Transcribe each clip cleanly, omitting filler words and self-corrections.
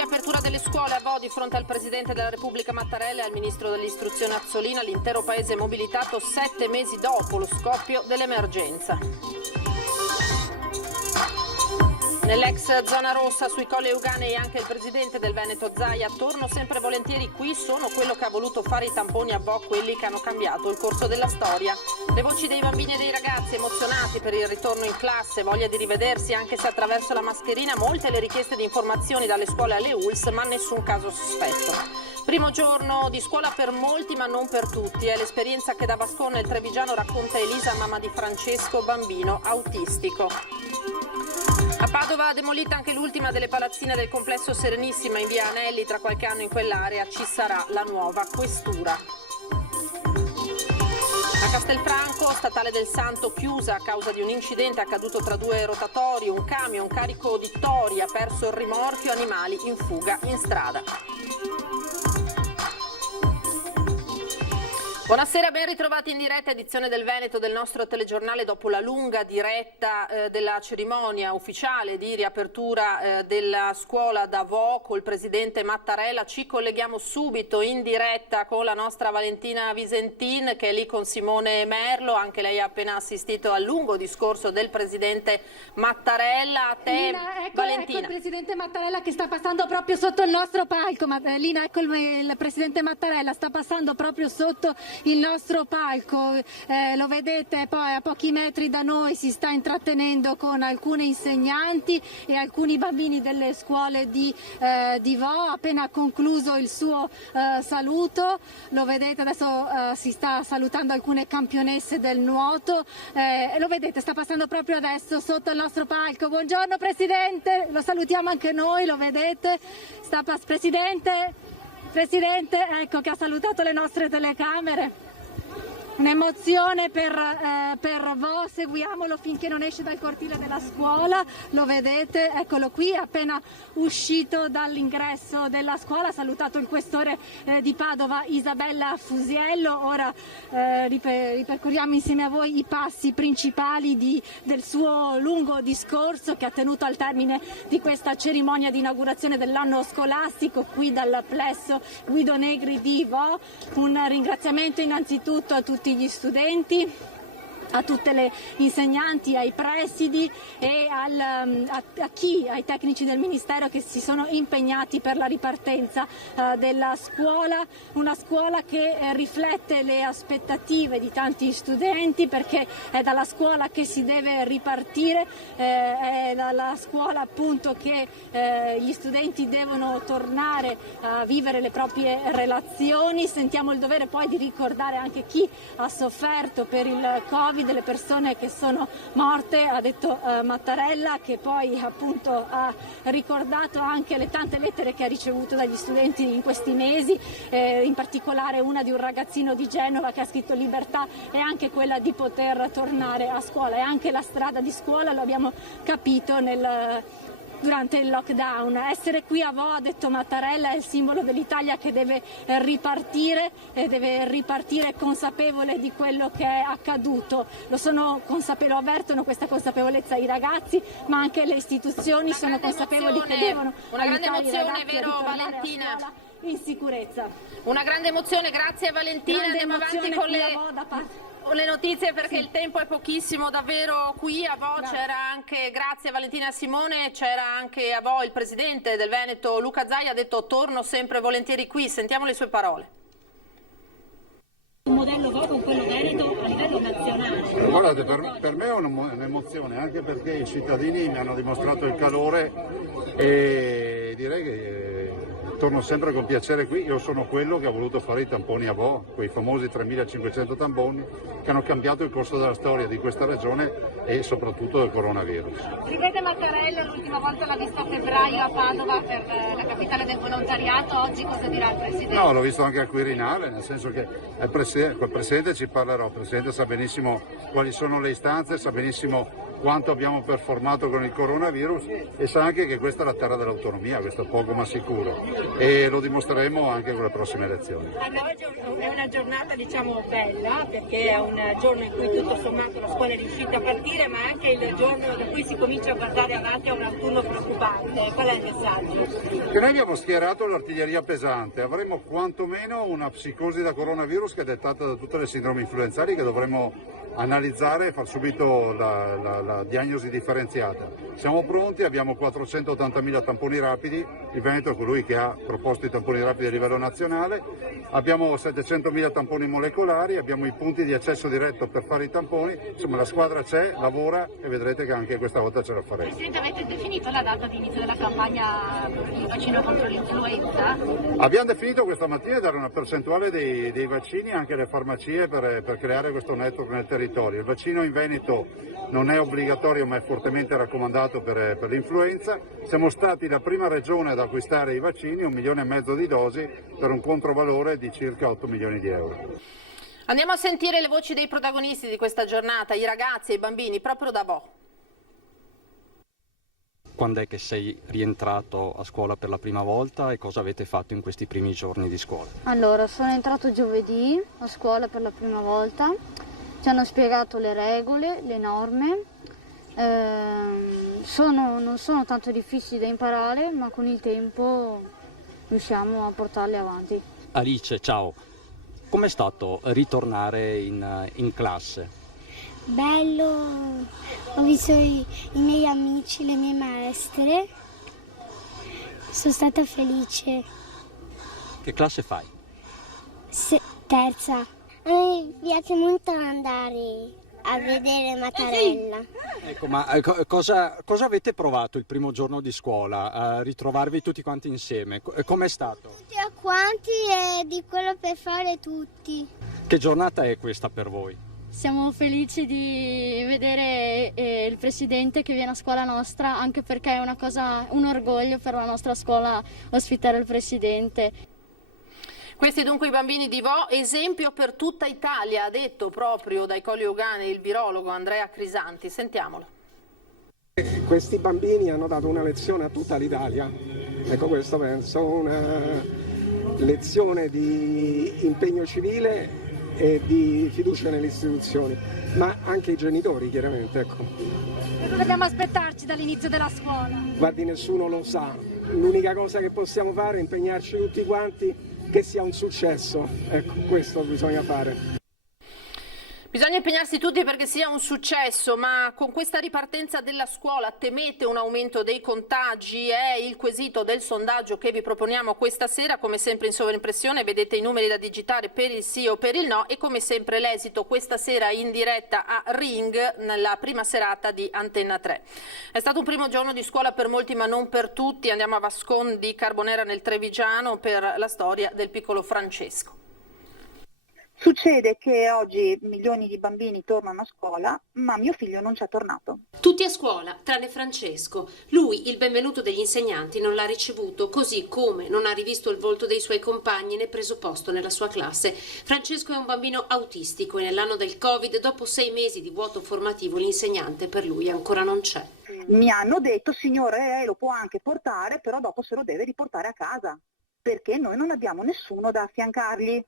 riapertura delle scuole a Vo di fronte al Presidente della Repubblica Mattarella e al Ministro dell'Istruzione Azzolina, l'intero Paese è mobilitato 7 mesi dopo lo scoppio dell'emergenza. Nell'ex zona rossa sui Colli Euganei anche il presidente del Veneto Zaia: torno sempre volentieri qui, sono quello che ha voluto fare i tamponi a Vo, quelli che hanno cambiato il corso della storia. Le voci dei bambini e dei ragazzi emozionati per il ritorno in classe, voglia di rivedersi anche se attraverso la mascherina, molte le richieste di informazioni dalle scuole alle ULS, ma nessun caso sospetto. Primo giorno di scuola per molti ma non per tutti, è l'esperienza che da Vascona il Trevigiano racconta Elisa, mamma di Francesco, bambino autistico. A Padova demolita anche l'ultima delle palazzine del complesso Serenissima in via Anelli, tra qualche anno in quell'area ci sarà la nuova questura. A Castelfranco, statale del Santo chiusa a causa di un incidente accaduto tra due rotatori, un camion carico di tori ha perso il rimorchio, animali in fuga in strada. Buonasera, ben ritrovati in diretta edizione del Veneto del nostro telegiornale dopo la lunga diretta della cerimonia ufficiale di riapertura della scuola da Vo col presidente Mattarella. Ci colleghiamo subito in diretta con la nostra Valentina Visentin che è lì con Simone Merlo, anche lei ha appena assistito al lungo discorso del presidente Mattarella. A te, Lina, Valentina. Ecco il presidente Mattarella che sta passando proprio sotto il nostro palco. Lina, ecco il presidente Mattarella, sta passando proprio sotto il nostro palco, lo vedete, poi a pochi metri da noi si sta intrattenendo con alcune insegnanti e alcuni bambini delle scuole di Vo. Ha appena concluso il suo saluto, lo vedete adesso, si sta salutando alcune campionesse del nuoto, lo vedete, sta passando proprio adesso sotto il nostro palco. Buongiorno presidente, lo salutiamo anche noi, lo vedete, Presidente, ecco che ha salutato le nostre telecamere. Un'emozione per Vo, seguiamolo finché non esce dal cortile della scuola, lo vedete, eccolo qui, è appena uscito dall'ingresso della scuola, ha salutato il questore di Padova Isabella Fusiello. Ora ripercorriamo insieme a voi i passi principali del suo lungo discorso che ha tenuto al termine di questa cerimonia di inaugurazione dell'anno scolastico qui dal plesso Guido Negri di Vo. Un ringraziamento innanzitutto a tutti gli studenti, a tutte le insegnanti, ai presidi e ai tecnici del Ministero che si sono impegnati per la ripartenza della scuola, una scuola che riflette le aspettative di tanti studenti perché è dalla scuola che si deve ripartire, è dalla scuola appunto che gli studenti devono tornare a vivere le proprie relazioni. Sentiamo il dovere poi di ricordare anche chi ha sofferto per il Covid, delle persone che sono morte, ha detto Mattarella, che poi appunto ha ricordato anche le tante lettere che ha ricevuto dagli studenti in questi mesi, in particolare una di un ragazzino di Genova che ha scritto libertà e anche quella di poter tornare a scuola e anche la strada di scuola, lo abbiamo capito durante il lockdown. Essere qui a Vo, ha detto Mattarella, è il simbolo dell'Italia che deve ripartire e deve ripartire consapevole di quello che è accaduto. Lo avvertono questa consapevolezza i ragazzi, ma anche le istituzioni sono consapevoli che devono aiutare i ragazzi vero, Valentina? In sicurezza. Una grande emozione, grazie Valentina, andiamo avanti con le notizie perché il tempo è pochissimo, davvero qui a Vo c'era anche, grazie Valentina e Simone, c'era anche a Vo il presidente del Veneto Luca Zaia, ha detto torno sempre volentieri qui, sentiamo le sue parole. Un modello Vo con quello Veneto a livello nazionale. Guardate, per me è un'emozione, anche perché i cittadini mi hanno dimostrato il calore e direi che torno sempre con piacere qui. Io sono quello che ha voluto fare i tamponi a Vo, quei famosi 3.500 tamponi che hanno cambiato il corso della storia di questa regione e soprattutto del coronavirus. Rivede Mattarella, l'ultima volta l'ha visto a febbraio a Padova per la capitale del volontariato, oggi cosa dirà il Presidente? No, l'ho visto anche al Quirinale, nel senso che col Presidente ci parlerò, il Presidente sa benissimo quali sono le istanze, sa benissimo quanto abbiamo performato con il coronavirus e sa anche che questa è la terra dell'autonomia, questo è poco ma sicuro, e lo dimostreremo anche con le prossime elezioni. È una giornata diciamo bella perché è un giorno in cui tutto sommato la scuola è riuscita a partire, ma è anche il giorno da cui si comincia a guardare avanti a un autunno preoccupante. Qual è il messaggio? Che noi abbiamo schierato l'artiglieria pesante, avremo quantomeno una psicosi da coronavirus che è dettata da tutte le sindromi influenzali che dovremo analizzare e far subito la diagnosi differenziata. Siamo pronti, abbiamo 480.000 tamponi rapidi, il Veneto è colui che ha proposto i tamponi rapidi a livello nazionale, abbiamo 700.000 tamponi molecolari, abbiamo i punti di accesso diretto per fare i tamponi, insomma la squadra c'è, lavora e vedrete che anche questa volta ce la faremo. Presidente, avete definito la data di inizio della campagna per il vaccino contro l'influenza? Abbiamo definito questa mattina di dare una percentuale dei vaccini anche alle farmacie per creare questo network nel territorio. Il vaccino in Veneto non è obbligatorio ma è fortemente raccomandato per l'influenza. Siamo stati la prima regione ad acquistare i vaccini, 1,5 milioni di dosi per un controvalore di circa 8 milioni di euro. Andiamo a sentire le voci dei protagonisti di questa giornata, i ragazzi e i bambini, proprio da Vo. Quando è che sei rientrato a scuola per la prima volta e cosa avete fatto in questi primi giorni di scuola? Allora, sono entrato giovedì a scuola per la prima volta, ci hanno spiegato le regole, le norme, non sono tanto difficili da imparare, ma con il tempo riusciamo a portarle avanti. Alice, ciao. Com'è stato ritornare in classe? Bello, ho visto i miei amici, le mie maestre, sono stata felice. Che classe fai? Terza. A me piace molto andare a vedere Mattarella. Ecco, ma cosa avete provato il primo giorno di scuola? A ritrovarvi tutti quanti insieme? Com'è stato? Tutti a quanti e di quello per fare tutti. Che giornata è questa per voi? Siamo felici di vedere il presidente che viene a scuola nostra, anche perché è un orgoglio per la nostra scuola ospitare il presidente. Questi dunque i bambini di Vo, esempio per tutta Italia, ha detto proprio dai Colli Euganei il virologo Andrea Crisanti. Sentiamolo. Questi bambini hanno dato una lezione a tutta l'Italia. Ecco, questo penso una lezione di impegno civile e di fiducia nelle istituzioni, ma anche i genitori chiaramente, ecco. Cosa dobbiamo aspettarci dall'inizio della scuola? Guardi, nessuno lo sa, l'unica cosa che possiamo fare è impegnarci tutti quanti che sia un successo, ecco, questo bisogna fare. Bisogna impegnarsi tutti perché sia un successo, ma con questa ripartenza della scuola temete un aumento dei contagi? È il quesito del sondaggio che vi proponiamo questa sera, come sempre in sovraimpressione vedete i numeri da digitare per il sì o per il no e come sempre l'esito questa sera in diretta a Ring nella prima serata di Antenna 3. È stato un primo giorno di scuola per molti ma non per tutti, andiamo a Vascon di Carbonera nel Trevigiano per la storia del piccolo Francesco. Succede che oggi milioni di bambini tornano a scuola, ma mio figlio non c'è tornato. Tutti a scuola, tranne Francesco. Lui il benvenuto degli insegnanti non l'ha ricevuto, così come non ha rivisto il volto dei suoi compagni né preso posto nella sua classe. Francesco è un bambino autistico e nell'anno del Covid, dopo 6 mesi di vuoto formativo, l'insegnante per lui ancora non c'è. Mi hanno detto, signore, lo può anche portare, però dopo se lo deve riportare a casa, perché noi non abbiamo nessuno da affiancargli.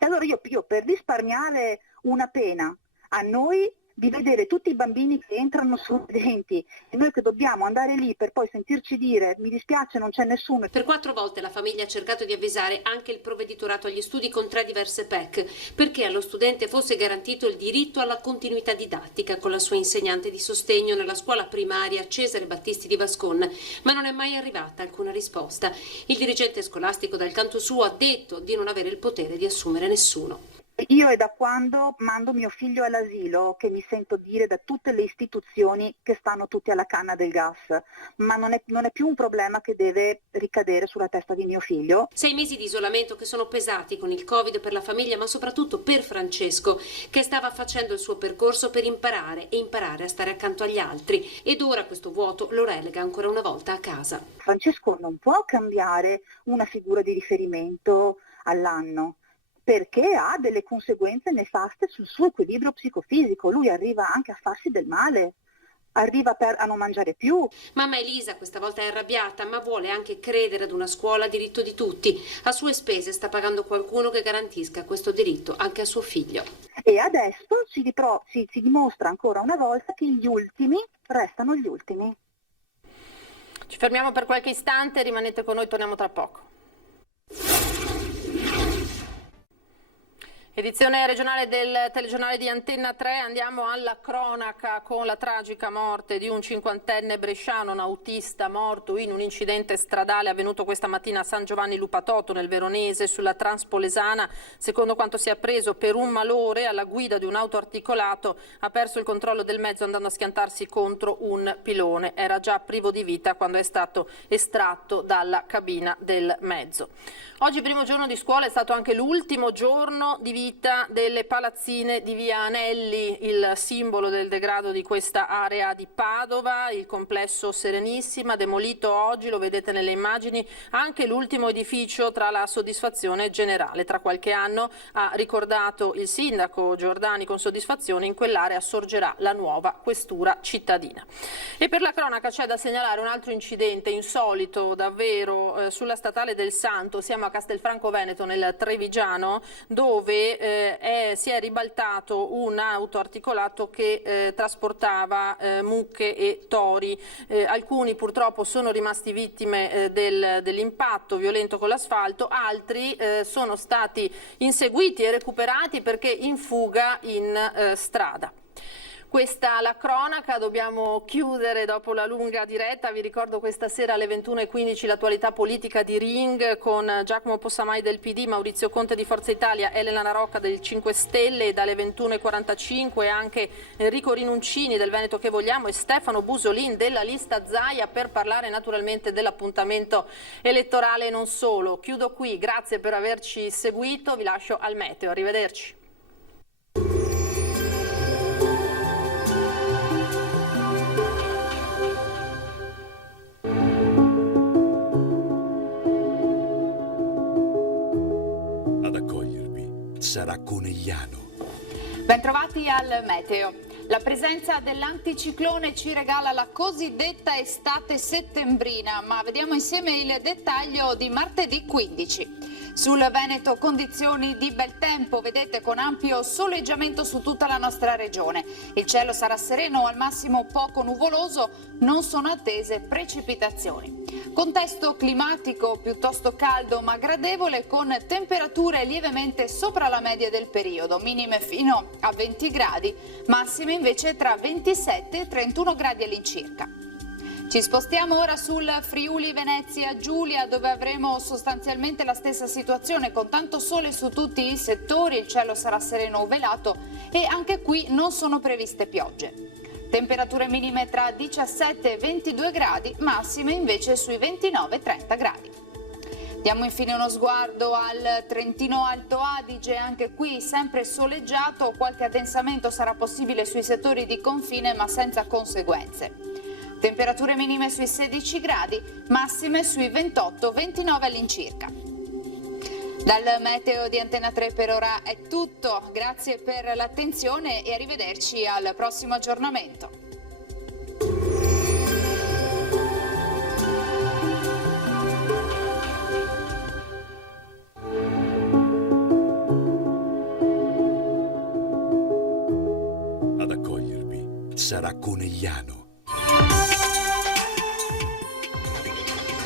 E allora io per risparmiare una pena a noi di vedere tutti i bambini che entrano sorridenti e noi che dobbiamo andare lì per poi sentirci dire mi dispiace non c'è nessuno. Per 4 volte la famiglia ha cercato di avvisare anche il provveditorato agli studi con 3 diverse PEC perché allo studente fosse garantito il diritto alla continuità didattica con la sua insegnante di sostegno nella scuola primaria Cesare Battisti di Vascon, ma non è mai arrivata alcuna risposta. Il dirigente scolastico dal canto suo ha detto di non avere il potere di assumere nessuno. Io è da quando mando mio figlio all'asilo che mi sento dire da tutte le istituzioni che stanno tutti alla canna del gas, ma non è più un problema che deve ricadere sulla testa di mio figlio. 6 mesi di isolamento che sono pesati con il Covid per la famiglia, ma soprattutto per Francesco, che stava facendo il suo percorso per imparare a stare accanto agli altri, ed ora questo vuoto lo relega ancora una volta a casa. Francesco non può cambiare una figura di riferimento all'anno, perché ha delle conseguenze nefaste sul suo equilibrio psicofisico. Lui arriva anche a farsi del male, arriva a non mangiare più. Mamma Elisa questa volta è arrabbiata, ma vuole anche credere ad una scuola a diritto di tutti. A sue spese sta pagando qualcuno che garantisca questo diritto anche a suo figlio. E adesso si dimostra ancora una volta che gli ultimi restano gli ultimi. Ci fermiamo per qualche istante, rimanete con noi, torniamo tra poco. Edizione regionale del telegiornale di Antenna 3, andiamo alla cronaca con la tragica morte di un 50enne bresciano, un autista morto in un incidente stradale avvenuto questa mattina a San Giovanni Lupatoto nel Veronese sulla Transpolesana. Secondo quanto si è appreso, per un malore alla guida di un auto articolato ha perso il controllo del mezzo andando a schiantarsi contro un pilone. Era già privo di vita quando è stato estratto dalla cabina del mezzo. Oggi, primo giorno di scuola, è stato anche l'ultimo giorno di vita delle palazzine di via Anelli, il simbolo del degrado di questa area di Padova, il complesso Serenissima, demolito oggi, lo vedete nelle immagini, anche l'ultimo edificio tra la soddisfazione generale. Tra qualche anno, ha ricordato il sindaco Giordani con soddisfazione, in quell'area sorgerà la nuova questura cittadina. E per la cronaca c'è da segnalare un altro incidente insolito davvero sulla statale del Santo. Siamo a Castelfranco Veneto nel Trevigiano, dove si è ribaltato un auto articolato che trasportava mucche e tori. Alcuni purtroppo sono rimasti vittime dell'impatto violento con l'asfalto, altri sono stati inseguiti e recuperati perché in fuga in strada. Questa la cronaca, dobbiamo chiudere dopo la lunga diretta. Vi ricordo questa sera alle 21:15 l'attualità politica di Ring con Giacomo Possamai del PD, Maurizio Conte di Forza Italia, Elena Narocca del 5 Stelle, e dalle 21:45 anche Enrico Rinuncini del Veneto che vogliamo e Stefano Busolin della lista Zaia per parlare naturalmente dell'appuntamento elettorale e non solo. Chiudo qui, grazie per averci seguito, vi lascio al meteo, arrivederci. Sarà Conegliano. Bentrovati al meteo. La presenza dell'anticiclone ci regala la cosiddetta estate settembrina, ma vediamo insieme il dettaglio di martedì 15. Sul Veneto condizioni di bel tempo, vedete, con ampio soleggiamento su tutta la nostra regione. Il cielo sarà sereno, al massimo poco nuvoloso, non sono attese precipitazioni. Contesto climatico piuttosto caldo ma gradevole, con temperature lievemente sopra la media del periodo, minime fino a 20 gradi, massime invece tra 27 e 31 gradi all'incirca. Ci spostiamo ora sul Friuli Venezia Giulia, dove avremo sostanzialmente la stessa situazione, con tanto sole su tutti i settori, il cielo sarà sereno o velato e anche qui non sono previste piogge. Temperature minime tra 17 e 22 gradi, massime invece sui 29-30 gradi. Diamo infine uno sguardo al Trentino Alto Adige, anche qui sempre soleggiato, qualche addensamento sarà possibile sui settori di confine ma senza conseguenze. Temperature minime sui 16 gradi, massime sui 28-29 all'incirca. Dal meteo di Antenna 3 per ora è tutto, grazie per l'attenzione e arrivederci al prossimo aggiornamento. Ad accogliervi sarà Conegliano.